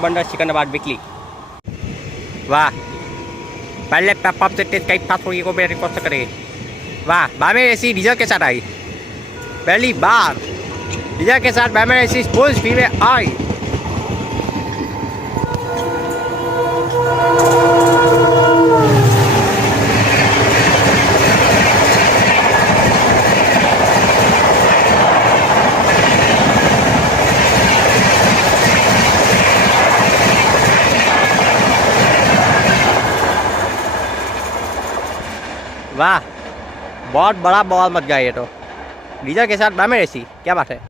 बंडल सिकंदराबाद वीकली। वाह, पहले पंप से तेज कई फास्ट होगी को मेरे रिकॉर्ड करे। वाह, बामे एसी डीजल के साथ आई, पहली बार डीजल के साथ बामे एसी फुल स्पीड में आई। वाह, बहुत बड़ा बवाल मच गया ये तो, डीजल के साथ बामे एसी, क्या बात है।